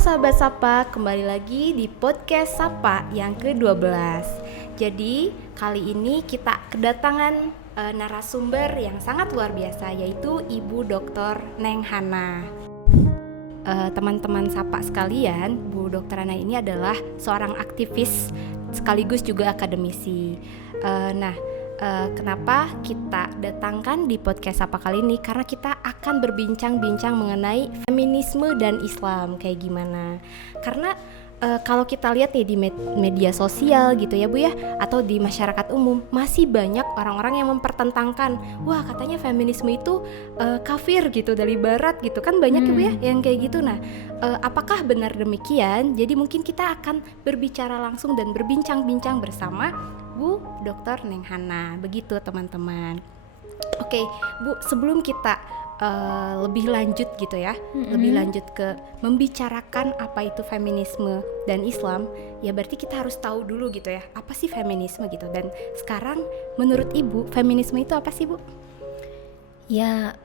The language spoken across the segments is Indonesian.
sahabat Sapa, kembali lagi di podcast Sapa yang ke-12. Jadi kali ini kita kedatangan narasumber yang sangat luar biasa, yaitu Ibu Dr. Neng Hana. Teman-teman Sapa sekalian, Bu Dr. Hana ini adalah seorang aktivis sekaligus juga akademisi. Kenapa kita datangkan di podcast Sapa kali ini? Karena kita akan berbincang-bincang mengenai feminisme dan Islam kayak gimana. Karena kalau kita lihat nih di media sosial gitu ya Bu ya, atau di masyarakat umum, masih banyak orang-orang yang mempertentangkan, wah katanya feminisme itu kafir gitu, dari barat gitu kan, banyak ya Bu ya yang kayak gitu. Nah, apakah benar demikian? Jadi mungkin kita akan berbicara langsung dan berbincang-bincang bersama Bu Dr. Neng Hana, begitu teman-teman. Oke, Bu, sebelum kita lebih lanjut gitu ya, lebih lanjut ke membicarakan apa itu feminisme dan Islam, ya berarti kita harus tahu dulu gitu ya, apa sih feminisme gitu. Dan sekarang menurut Ibu, feminisme itu apa sih Bu? Ya,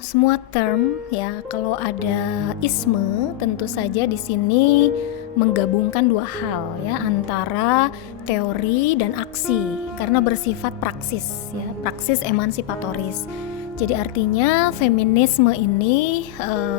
semua term ya, kalau ada isme tentu saja di sini menggabungkan dua hal ya, antara teori dan aksi karena bersifat praksis ya, praksis emansipatoris. Jadi artinya feminisme ini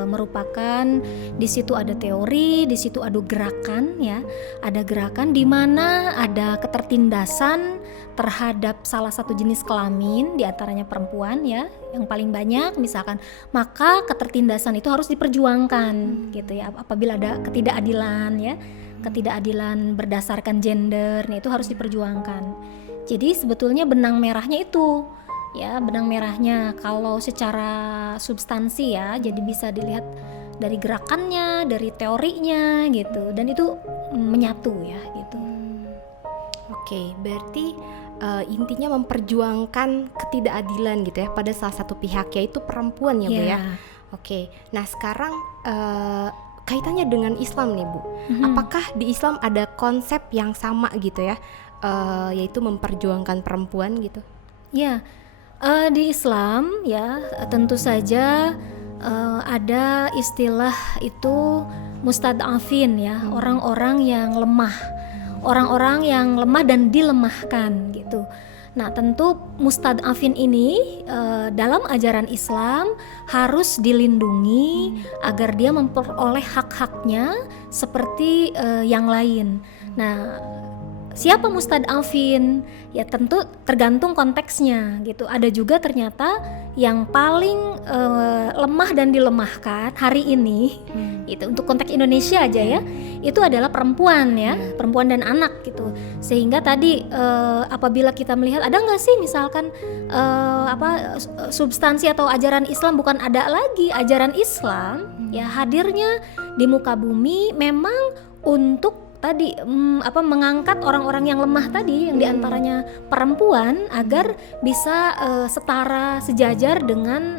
merupakan, di situ ada teori, di situ ada gerakan ya, ada gerakan di mana ada ketertindasan terhadap salah satu jenis kelamin, di antaranya perempuan ya, yang paling banyak misalkan, maka ketertindasan itu harus diperjuangkan gitu ya. Apabila ada ketidakadilan ya, ketidakadilan berdasarkan gender, itu harus diperjuangkan. Jadi sebetulnya benang merahnya itu ya, benang merahnya kalau secara substansi ya, jadi bisa dilihat dari gerakannya, dari teorinya gitu, dan itu menyatu ya gitu. Oke, berarti intinya memperjuangkan ketidakadilan gitu ya pada salah satu pihak, yaitu perempuan ya Bu ya. Oke, nah sekarang kaitannya dengan Islam nih Bu, apakah di Islam ada konsep yang sama gitu ya, yaitu memperjuangkan perempuan gitu? Ya, di Islam ya tentu saja ada istilah itu mustad'afin ya, orang-orang yang lemah, orang-orang yang lemah dan dilemahkan gitu. Nah tentu mustad'afin ini dalam ajaran Islam harus dilindungi agar dia memperoleh hak-haknya seperti yang lain. Nah, siapa mustad'afin? Ya tentu tergantung konteksnya gitu. Ada juga ternyata yang paling lemah dan dilemahkan hari ini, itu untuk konteks Indonesia aja ya, itu adalah perempuan ya, perempuan dan anak gitu. Sehingga tadi apabila kita melihat ada nggak sih misalkan substansi atau ajaran Islam, bukan ada lagi ajaran Islam ya, hadirnya di muka bumi memang untuk tadi mengangkat orang-orang yang lemah tadi, yang diantaranya perempuan, agar bisa setara sejajar dengan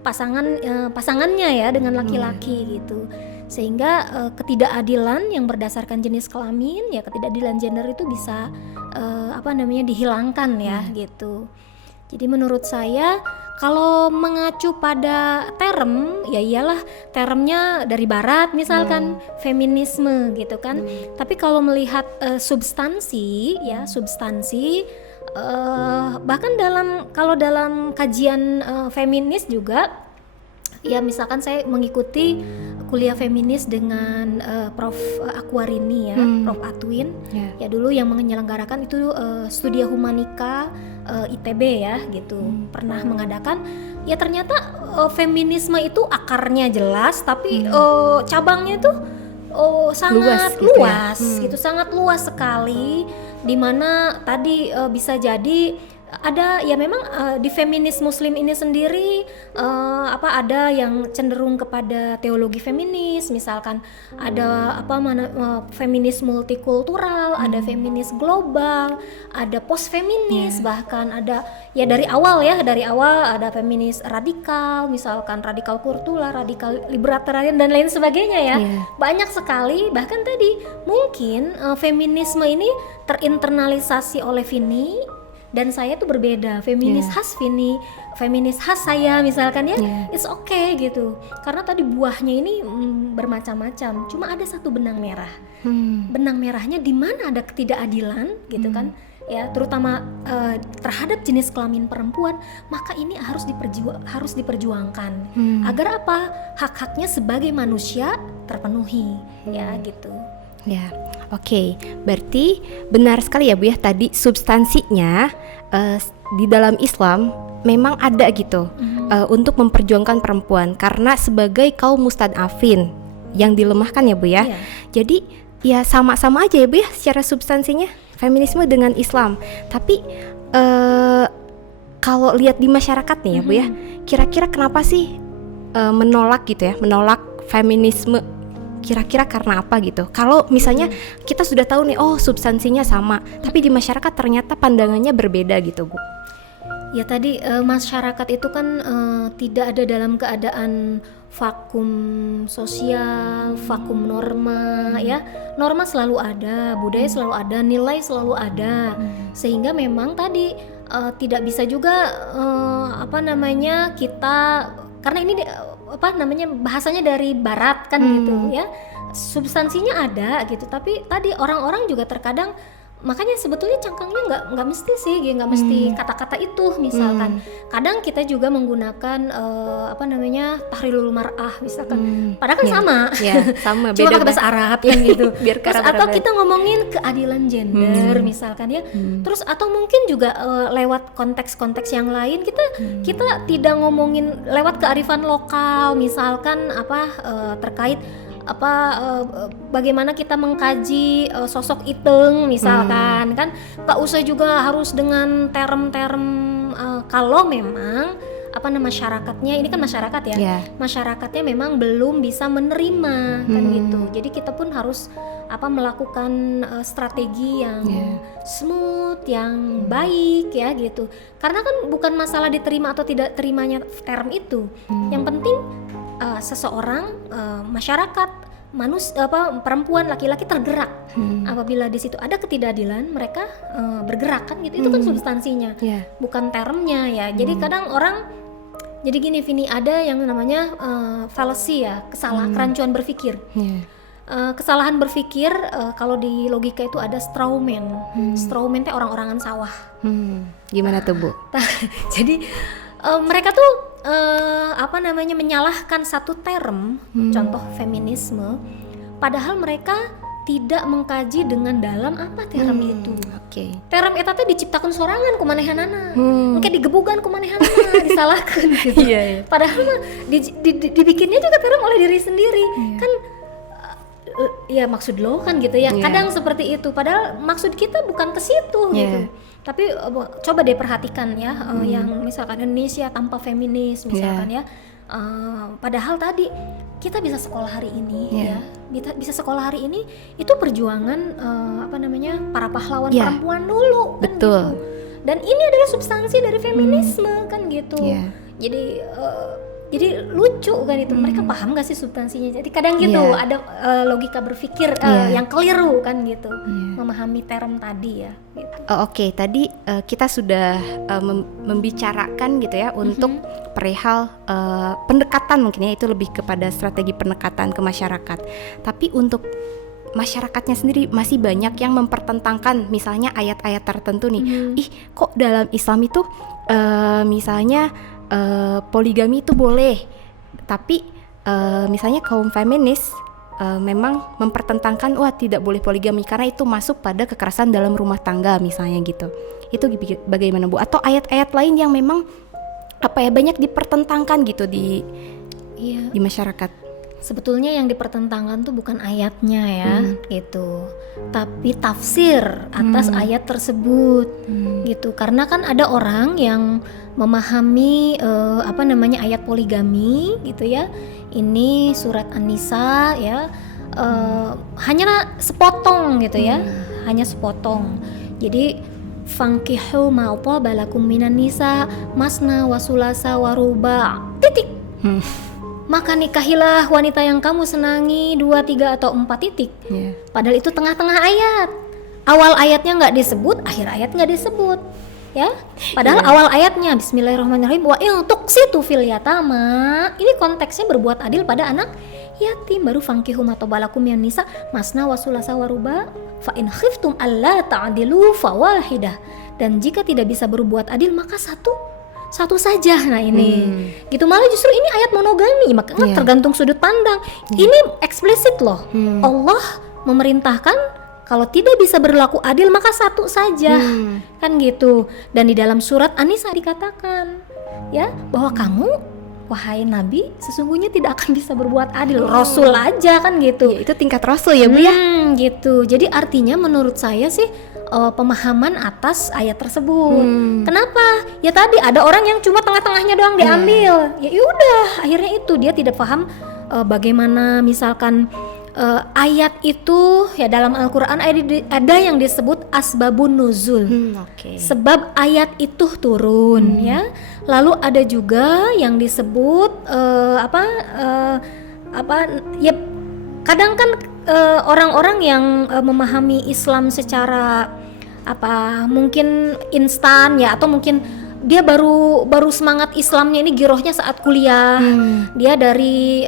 pasangannya ya, dengan laki-laki gitu. Sehingga ketidakadilan yang berdasarkan jenis kelamin ya, ketidakadilan gender itu bisa dihilangkan ya gitu. Jadi menurut saya kalau mengacu pada term, ya iyalah termnya dari barat misalkan, feminisme gitu kan. Tapi kalau melihat substansi bahkan kalau dalam kajian feminis juga ya, misalkan saya mengikuti kuliah feminis dengan Prof. Akwarini ya, Prof. Atwin ya, dulu yang menyelenggarakan itu Studia Humanika ITB ya gitu, pernah mengadakan ya. Ternyata feminisme itu akarnya jelas, tapi cabangnya itu sangat luas gitu, sangat luas sekali, dimana tadi bisa jadi ada ya memang di feminis muslim ini sendiri ada yang cenderung kepada teologi feminis, misalkan ada feminis multikultural, ada feminis global, ada post feminis, bahkan ada ya dari awal ada feminis radikal, misalkan radikal kultural, radikal libertarian dan lain sebagainya ya. Banyak sekali, bahkan tadi mungkin feminisme ini terinternalisasi oleh Vini dan saya tuh berbeda, feminis khas feminis khas saya misalkan ya, it's okay gitu. Karena tadi buahnya ini bermacam-macam, cuma ada satu benang merah. Benang merahnya di mana ada ketidakadilan gitu kan. Ya, terutama terhadap jenis kelamin perempuan, maka ini harus diperjuangkan agar apa? Hak-haknya sebagai manusia terpenuhi, ya gitu. Ya, oke. Berarti benar sekali ya Bu ya, tadi substansinya di dalam Islam memang ada gitu untuk memperjuangkan perempuan karena sebagai kaum mustadafin yang dilemahkan ya Bu ya. Jadi ya sama-sama aja ya Bu ya secara substansinya feminisme dengan Islam. Tapi kalau lihat di masyarakat nih ya Bu ya, kira-kira kenapa sih menolak gitu ya, menolak feminisme? Kira-kira karena apa gitu? Kalau misalnya kita sudah tahu nih, oh substansinya sama, tapi di masyarakat ternyata pandangannya berbeda gitu Bu. Ya tadi masyarakat itu kan tidak ada dalam keadaan vakum sosial, vakum norma ya. Norma selalu ada, budaya selalu ada, nilai selalu ada. Sehingga memang tadi tidak bisa juga kita, karena ini bahasanya dari barat kan gitu ya. Substansinya ada gitu, tapi tadi orang-orang juga terkadang, makanya sebetulnya cangkangnya nggak mesti sih, nggak mesti kata-kata itu misalkan. Kadang kita juga menggunakan tahrilul mar'ah misalkan, padahal kan sama cuma beda pakai bahasa Arab kan gitu. Biar Terus atau kita ngomongin keadilan gender misalkan ya. Terus atau mungkin juga lewat konteks-konteks yang lain kita tidak ngomongin lewat kearifan lokal misalkan terkait bagaimana kita mengkaji sosok Iteng misalkan kan, nggak usah juga harus dengan term-term kalau memang masyarakatnya, ini kan masyarakat ya, masyarakatnya memang belum bisa menerima kan gitu. Jadi kita pun harus melakukan strategi yang smooth, yang baik ya gitu. Karena kan bukan masalah diterima atau tidak terimanya term itu. Yang penting seseorang masyarakat perempuan laki-laki tergerak apabila di situ ada ketidakadilan, mereka bergerak kan gitu. Itu kan substansinya, bukan termnya ya. Jadi kadang orang jadi gini Vini, ada yang namanya fallacy ya, kerancuan berpikir. Kesalahan berpikir, kalau di logika itu ada strawman. Strawman itu orang-orangan sawah. Gimana tuh Bu? Jadi mereka tuh menyalahkan satu term, contoh feminisme, padahal mereka tidak mengkaji dengan dalam apa term itu. Term eta teh diciptakan sorangan ku manehanana. Engke digebugan ku manehanana, disalahkan gitu. Padahal dibikinnya juga term oleh diri sendiri. Kan ya maksud lo kan gitu ya. Kadang seperti itu, padahal maksud kita bukan ke situ gitu. Tapi coba deh perhatikan ya, yang misalkan Indonesia tanpa feminis misalkan ya, padahal tadi kita bisa sekolah hari ini ya, bisa sekolah hari ini itu perjuangan para pahlawan perempuan dulu kan gitu. Dan ini adalah substansi dari feminisme kan gitu. Jadi lucu kan itu, mereka paham gak sih substansinya? Jadi kadang gitu ada logika berpikir yang keliru kan gitu, memahami term tadi ya gitu. Oke, tadi kita sudah membicarakan gitu ya untuk perihal pendekatan, mungkin ya itu lebih kepada strategi pendekatan ke masyarakat. Tapi untuk masyarakatnya sendiri masih banyak yang mempertentangkan misalnya ayat-ayat tertentu nih. Kok dalam Islam itu misalnya poligami itu boleh, tapi misalnya kaum feminis memang mempertentangkan tidak boleh poligami karena itu masuk pada kekerasan dalam rumah tangga misalnya gitu. Itu bagaimana Bu? Atau ayat-ayat lain yang memang banyak dipertentangkan gitu di masyarakat? Sebetulnya yang dipertentangkan tuh bukan ayatnya ya gitu, tapi tafsir atas ayat tersebut gitu. Karena kan ada orang yang memahami ayat poligami gitu ya. Ini surat An-Nisa ya, hanya sepotong gitu ya, hanya sepotong. Jadi fankihu ma balakum minan nisa masna wa sulasa wa ruba titik. Maka nikahilah wanita yang kamu senangi 2, 3 atau 4 titik. Padahal itu tengah-tengah ayat. Awal ayatnya nggak disebut, akhir ayat nggak disebut. ya. Padahal awal ayatnya Bismillahirrahmanirrahim wa in tuqsitu fil yatama. Ini konteksnya berbuat adil pada anak yatim. Baru fankihu ma tabalakum minan nisa masna wa sulasa wa ruba fa in khiftum alla ta'dilu fawahidah. Dan jika tidak bisa berbuat adil maka satu saja. Nah ini gitu, malah justru ini ayat monogami, makanya tergantung sudut pandang. Ini eksplisit loh. Allah memerintahkan kalau tidak bisa berlaku adil maka satu saja, kan gitu. Dan di dalam surat An-Nisa dikatakan ya bahwa kamu wahai Nabi sesungguhnya tidak akan bisa berbuat adil. Rasul aja kan gitu. Ya, itu tingkat Rasul ya Bu ya. Gitu. Jadi artinya menurut saya sih pemahaman atas ayat tersebut. Kenapa? Ya tadi ada orang yang cuma tengah-tengahnya doang diambil. Ya udah, akhirnya itu dia tidak paham bagaimana misalkan ayat itu ya dalam Al-Qur'an ada yang disebut asbabun nuzul. Sebab ayat itu turun ya. Lalu ada juga yang disebut ya kadang kan orang-orang yang memahami Islam secara mungkin instan ya, atau mungkin dia baru semangat Islamnya ini girohnya saat kuliah, dia dari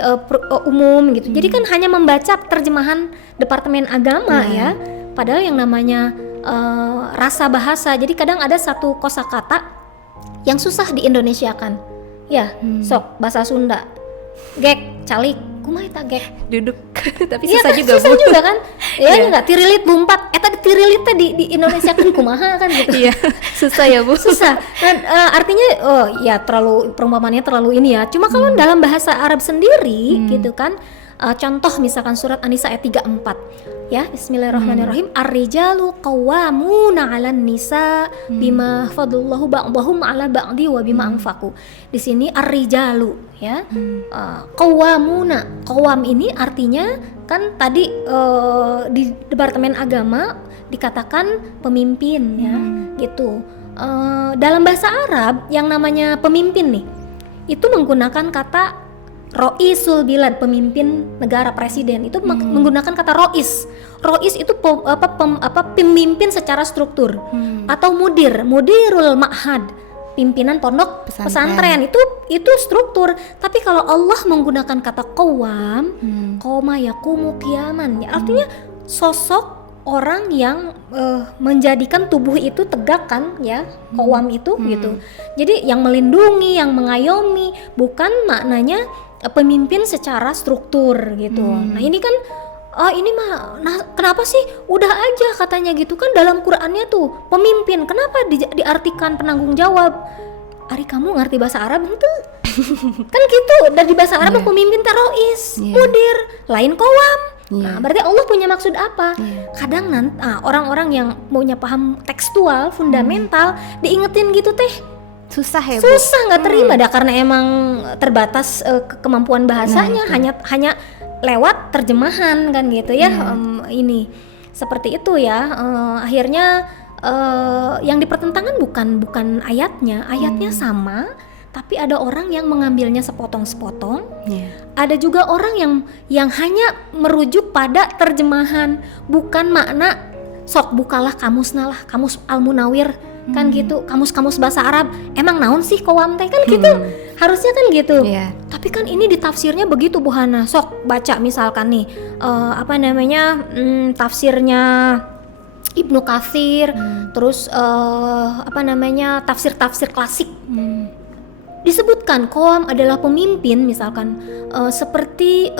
umum gitu. Jadi kan hanya membaca terjemahan Departemen Agama ya, padahal yang namanya rasa bahasa. Jadi kadang ada satu kosakata yang susah di Indonesiakan ya, sok bahasa Sunda gek calik kumaha eta gek Duduk tapi susah susah kan, juga susah Bu. juga kan ya enggak tirilit lumpat eta tirilit teh di Indonesia kan kumaha kan gitu. Iya, susah ya Bu. Susah. Nah, artinya ya terlalu perumpamannya terlalu ini ya. Cuma kalau dalam bahasa Arab sendiri gitu kan, contoh misalkan surat An-Nisa ayat 34 ya, Bismillahirrahmanirrahim. Ar-rijalu qawwamuna 'alan nisa bima fadallahu ba'dahum 'ala ba'di wa bima anfaqu. Di sini ar-rijalu ya. Qawwamuna. Qawwam ini artinya kan tadi di Departemen Agama dikatakan pemimpin ya, gitu. Dalam bahasa Arab yang namanya pemimpin nih itu menggunakan kata Roisul bilad, pemimpin negara, presiden itu menggunakan kata rois. Rois itu pemimpin secara struktur. Atau mudirul ma'had, pimpinan pondok pesantren itu struktur. Tapi kalau Allah menggunakan kata qawam, qoma yaqumu qiyaman, ya, artinya sosok orang yang menjadikan tubuh itu tegak kan ya, qawam itu gitu. Jadi yang melindungi, yang mengayomi, bukan maknanya pemimpin secara struktur gitu. Nah ini kan ini mah, nah kenapa sih udah aja katanya gitu kan dalam Qur'annya tuh pemimpin, kenapa diartikan penanggung jawab? Ari kamu ngerti bahasa Arab itu kan gitu, dari bahasa Arab pemimpin terois, mudir, lain qawam. Nah berarti Allah punya maksud apa? Kadang nanti orang-orang yang punya paham tekstual fundamental diingetin gitu teh Susah ya Bu. Susah, nggak terima dah karena emang terbatas kemampuan bahasanya, hanya lewat terjemahan kan gitu ya. Ini seperti itu ya. Akhirnya yang dipertentangkan bukan ayatnya sama, tapi ada orang yang mengambilnya sepotong-sepotong. Ada juga orang yang hanya merujuk pada terjemahan, bukan makna. Sok bukalah kamusna lah, kamus Al-Munawir kan gitu, kamus-kamus bahasa Arab. Emang naon sih qawam teh kan gitu. Harusnya kan gitu. Tapi kan ini ditafsirnya begitu Bu Hana. Sok baca misalkan nih tafsirnya Ibnu Katsir, terus tafsir klasik. Disebutkan qawam adalah pemimpin misalkan seperti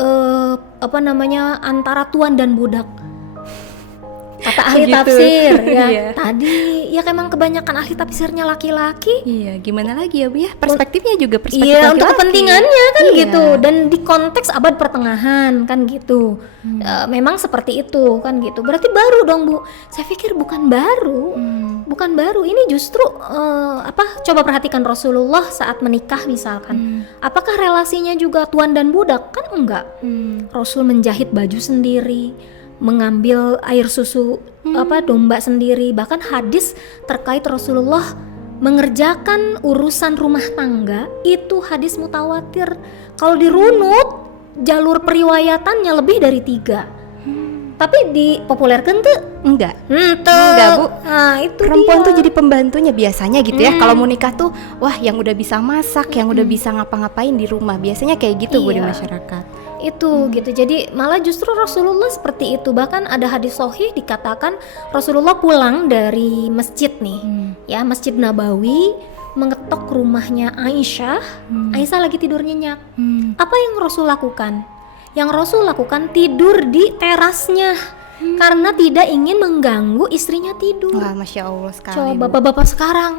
antara tuan dan budak. Kata ahli tafsir ya. Tadi ya emang kebanyakan ahli tafsirnya laki-laki. Iya, gimana lagi ya Bu ya? Perspektifnya juga perspektif laki-laki. Untuk kepentingannya kan gitu. Dan di konteks abad pertengahan kan gitu. Memang seperti itu kan gitu. Berarti baru dong Bu. Saya pikir bukan baru. Bukan baru. Ini justru coba perhatikan Rasulullah saat menikah misalkan. Apakah relasinya juga tuan dan budak? Kan enggak. Rasul menjahit baju sendiri, mengambil air susu domba sendiri. Bahkan hadis terkait Rasulullah mengerjakan urusan rumah tangga itu hadis mutawatir. Kalau dirunut jalur periwayatannya lebih dari 3. Tapi dipopulerkan tuh Enggak. enggak Bu. Nah, itu Perempuan dia. tuh jadi pembantunya biasanya gitu ya. Kalau mau nikah tuh wah yang udah bisa masak, yang udah bisa ngapa-ngapain di rumah. Biasanya kayak gitu Bu di Iya. masyarakat. Itu gitu. Jadi malah justru Rasulullah seperti itu. Bahkan ada hadis sahih dikatakan Rasulullah pulang dari masjid nih, ya Masjid Nabawi, mengetok rumahnya Aisyah. Aisyah lagi tidur nyenyak. Apa yang Rasul lakukan? Yang Rasul lakukan tidur di terasnya karena tidak ingin mengganggu istrinya tidur. Wah, Masya Allah sekali. Coba Bu. bapak-bapak sekarang,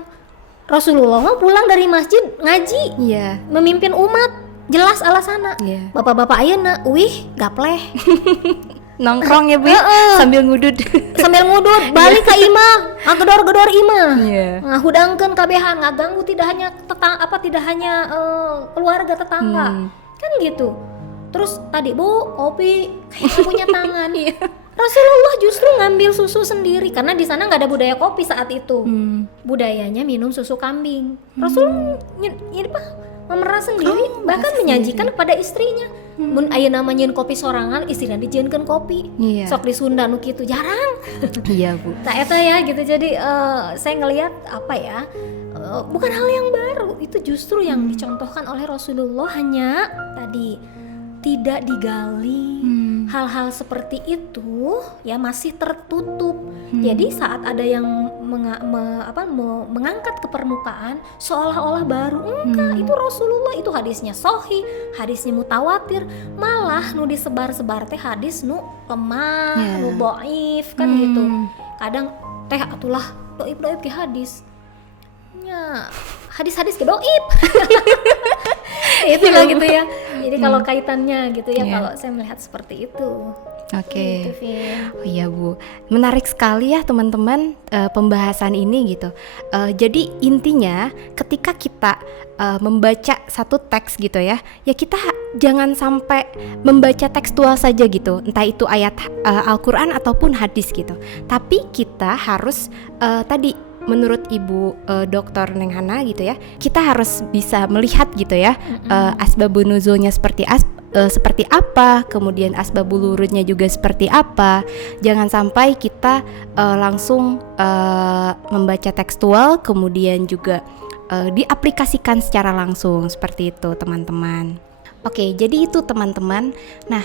Rasulullah mah pulang dari masjid ngaji, Iya. memimpin umat, jelas alasanna. Iya. Bapak-bapak ayeuna, wih gapleh, Nongkrong ya Bu ya? Sambil ngudut. sambil ngudut, balik ke imah, ngagedor-gedor imah. Iya. Ngahudangkeun kabehan, ngaganggu tidak hanya keluarga tetangga. Kan gitu. Terus tadi Bu, kopi kayak nggak punya tangan. Rasulullah justru ngambil susu sendiri karena di sana nggak ada budaya kopi saat itu. Budayanya minum susu kambing. Rasul memerah sendiri, bahkan menyajikan kepada istrinya. Mun aya namanya kopi sorangan, istrina dijieunkeun kopi. Iya. Sok di Sunda nu kitu jarang. Iya Bu. Nah eta ya gitu. Jadi saya ngelihat apa ya, bukan hal yang baru. Itu justru yang dicontohkan oleh Rasulullah, hanya tadi tidak digali. Hal-hal seperti itu ya masih tertutup. Jadi saat ada yang mengangkat ke permukaan seolah-olah baru, enggak, itu Rasulullah, itu hadisnya sahih, hadisnya mutawatir, malah nu disebar-sebar teh hadis nu lemah, nu dhaif kan gitu. Kadang teh atulah dhaif ke hadis. Ya, hadis-hadis ke dhaif. Itulah gitu ya. Jadi kalau kaitannya gitu ya, kalau saya melihat seperti itu. Oke. Gitu, Vin. Oh iya Bu, menarik sekali ya teman-teman pembahasan ini gitu. Jadi intinya ketika kita membaca satu teks gitu ya kita jangan sampai membaca tekstual saja gitu, entah itu ayat Al-Quran ataupun hadis gitu. Tapi kita harus tadi menurut Ibu Dr. Neng Hana gitu ya, kita harus bisa melihat gitu ya asbabun nuzulnya seperti apa, kemudian asbabul wurudnya juga seperti apa. Jangan sampai kita langsung membaca tekstual kemudian juga diaplikasikan secara langsung seperti itu teman-teman. Oke, jadi itu teman-teman. Nah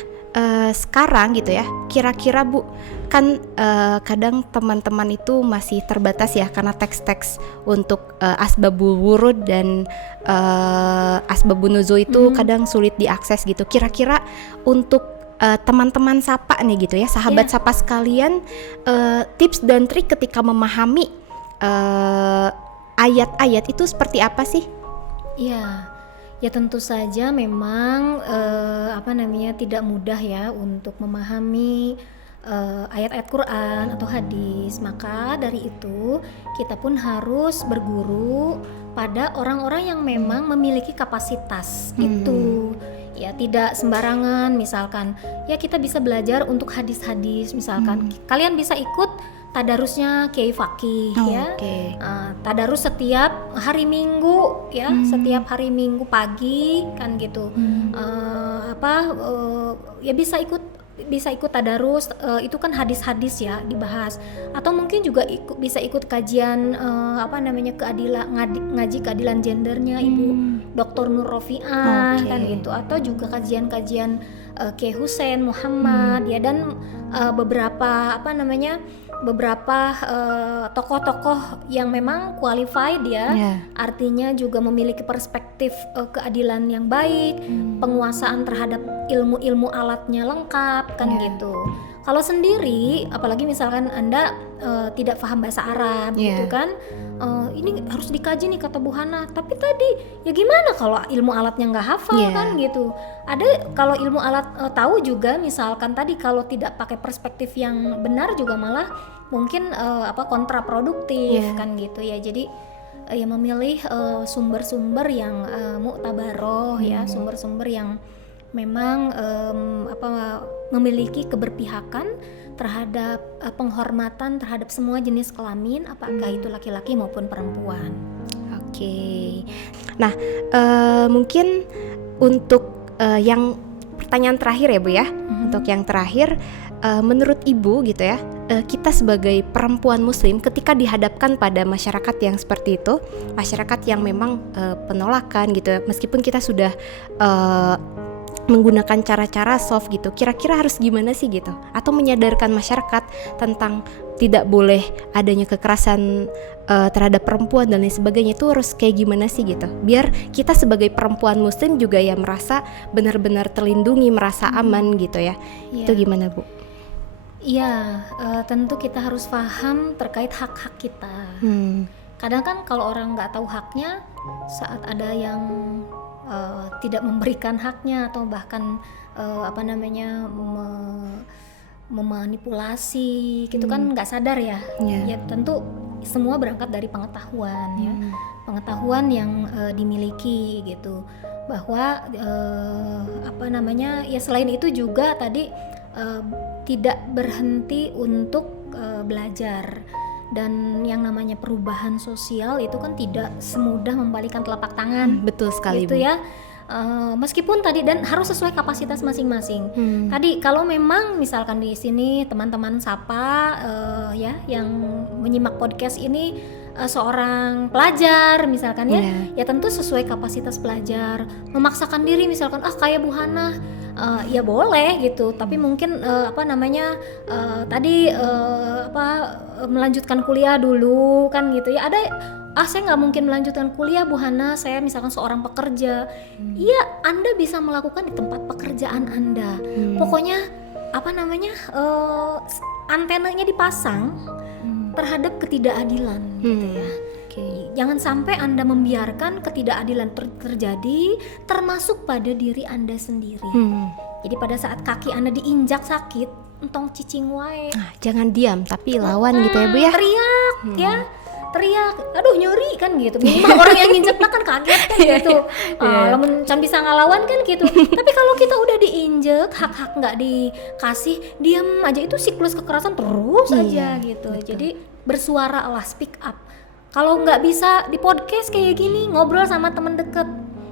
sekarang gitu ya, kira-kira Bu, kan kadang teman-teman itu masih terbatas ya karena teks-teks untuk asbabul wurud dan asbabun nuzul itu kadang sulit diakses gitu. Kira-kira untuk teman-teman sapa nih gitu ya, sahabat sapa sekalian, tips dan trik ketika memahami ayat-ayat itu seperti apa sih? Ya tentu saja memang tidak mudah ya untuk memahami ayat-ayat Quran atau hadis. Maka dari itu kita pun harus berguru pada orang-orang yang memang memiliki kapasitas itu. Ya tidak sembarangan, misalkan ya kita bisa belajar untuk hadis-hadis, misalkan kalian bisa ikut tadarusnya Kiai Fakih ya. Tadarus setiap hari Minggu ya, setiap hari Minggu pagi kan gitu. Ya bisa ikut tadarus, itu kan hadis-hadis ya dibahas. Atau mungkin juga bisa ikut kajian ngaji keadilan gendernya Ibu Dr. Nur Rofiah kan gitu. Atau juga kajian-kajian Kiai Husein Muhammad ya, dan beberapa tokoh-tokoh yang memang qualified ya, artinya juga memiliki perspektif keadilan yang baik, penguasaan terhadap ilmu-ilmu alatnya lengkap kan gitu. Kalau sendiri, apalagi misalkan Anda tidak paham bahasa Arab gitu kan, ini harus dikaji nih kata Bu Hana, tapi tadi ya gimana kalau ilmu alatnya nggak hafal kan gitu. Ada kalau ilmu alat tahu juga, misalkan tadi kalau tidak pakai perspektif yang benar juga malah mungkin kontraproduktif kan gitu ya. Jadi ya memilih sumber-sumber yang mu'tabaroh ya, sumber-sumber yang memang memiliki keberpihakan terhadap penghormatan terhadap semua jenis kelamin, apakah itu laki-laki maupun perempuan. Oke. Nah, mungkin untuk yang pertanyaan terakhir ya Bu ya. Untuk yang terakhir, menurut Ibu gitu ya, kita sebagai perempuan muslim ketika dihadapkan pada masyarakat yang seperti itu, masyarakat yang memang penolakan gitu ya, meskipun kita sudah menggunakan cara-cara soft gitu, kira-kira harus gimana sih gitu, atau menyadarkan masyarakat tentang tidak boleh adanya kekerasan terhadap perempuan dan lain sebagainya, itu harus kayak gimana sih gitu, biar kita sebagai perempuan muslim juga ya merasa benar-benar terlindungi, merasa aman gitu ya. Itu gimana Bu? Iya, tentu kita harus paham terkait hak-hak kita. Kadang kan kalau orang nggak tahu haknya, saat ada yang tidak memberikan haknya atau bahkan memanipulasi gitu kan, nggak sadar ya. Ya tentu semua berangkat dari pengetahuan ya, pengetahuan yang dimiliki gitu, bahwa ya selain itu juga tadi tidak berhenti untuk belajar. Dan yang namanya perubahan sosial itu kan tidak semudah membalikan telapak tangan. Betul sekali gitu Bu. ya. Meskipun tadi dan harus sesuai kapasitas masing-masing. Tadi kalau memang misalkan di sini teman-teman sapa ya yang menyimak podcast ini seorang pelajar misalkan ya tentu sesuai kapasitas pelajar. Memaksakan diri misalkan kayak Bu Hana, ya boleh gitu, tapi mungkin melanjutkan kuliah dulu kan gitu ya. Ada saya nggak mungkin melanjutkan kuliah Bu Hana, saya misalkan seorang pekerja. Iya, Anda bisa melakukan di tempat pekerjaan Anda. Pokoknya antenanya dipasang terhadap ketidakadilan gitu ya. Jangan sampai Anda membiarkan ketidakadilan terjadi, termasuk pada diri Anda sendiri. Jadi pada saat kaki Anda diinjak sakit, entong cicing wae. Jangan diam, tapi lawan gitu ya Bu ya. Teriak ya. Teriak, aduh nyeri kan gitu. Minimal orang yang nginjeknya kan kaget kan gitu. Lamun can bisa ngelawan kan gitu. Tapi kalau kita udah diinjek, hak-hak nggak dikasih, diam aja, itu siklus kekerasan terus aja gitu. Betul. Jadi bersuara lah, speak up. Kalau nggak bisa di podcast kayak gini, ngobrol sama teman deket.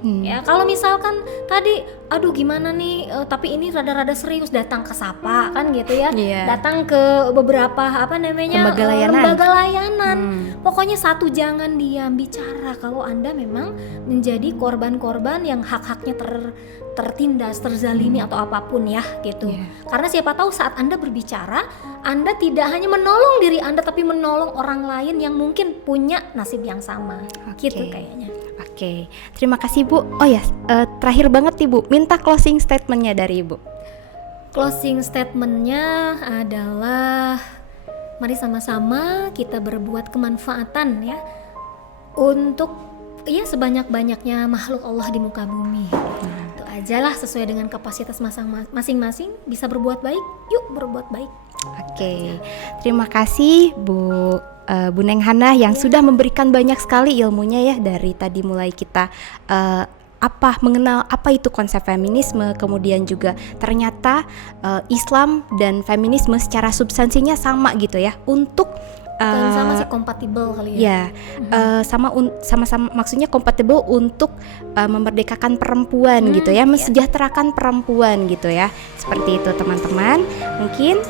Ya kalau misalkan tadi aduh gimana nih, tapi ini rada-rada serius, datang ke Sapa kan gitu ya. Datang ke beberapa lembaga layanan. Pokoknya jangan diam, bicara kalau Anda memang menjadi korban-korban yang hak-haknya tertindas, terzalimi atau apapun ya gitu. Karena siapa tahu saat Anda berbicara, Anda tidak hanya menolong diri Anda, tapi menolong orang lain yang mungkin punya nasib yang sama. Gitu kayaknya. Oke, terima kasih Bu. Oh ya, terakhir banget nih Bu, minta closing statementnya dari Ibu. Closing statementnya adalah mari sama-sama kita berbuat kemanfaatan ya untuk sebanyak-banyaknya makhluk Allah di muka bumi. Itu aja lah, sesuai dengan kapasitas masing-masing, bisa berbuat baik, yuk berbuat baik. Oke, terima kasih Bu Neng Hana yang sudah memberikan banyak sekali ilmunya ya, dari tadi mulai kita mengenal apa itu konsep feminisme, kemudian juga ternyata Islam dan feminisme secara substansinya sama gitu ya, untuk sama sih kompatibel kali ya. Sama-sama maksudnya kompatibel untuk memerdekakan perempuan gitu ya, mensejahterakan perempuan gitu ya. Seperti itu teman-teman. Mungkin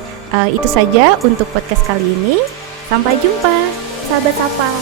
itu saja untuk podcast kali ini. Sampai jumpa, sahabat Sapa.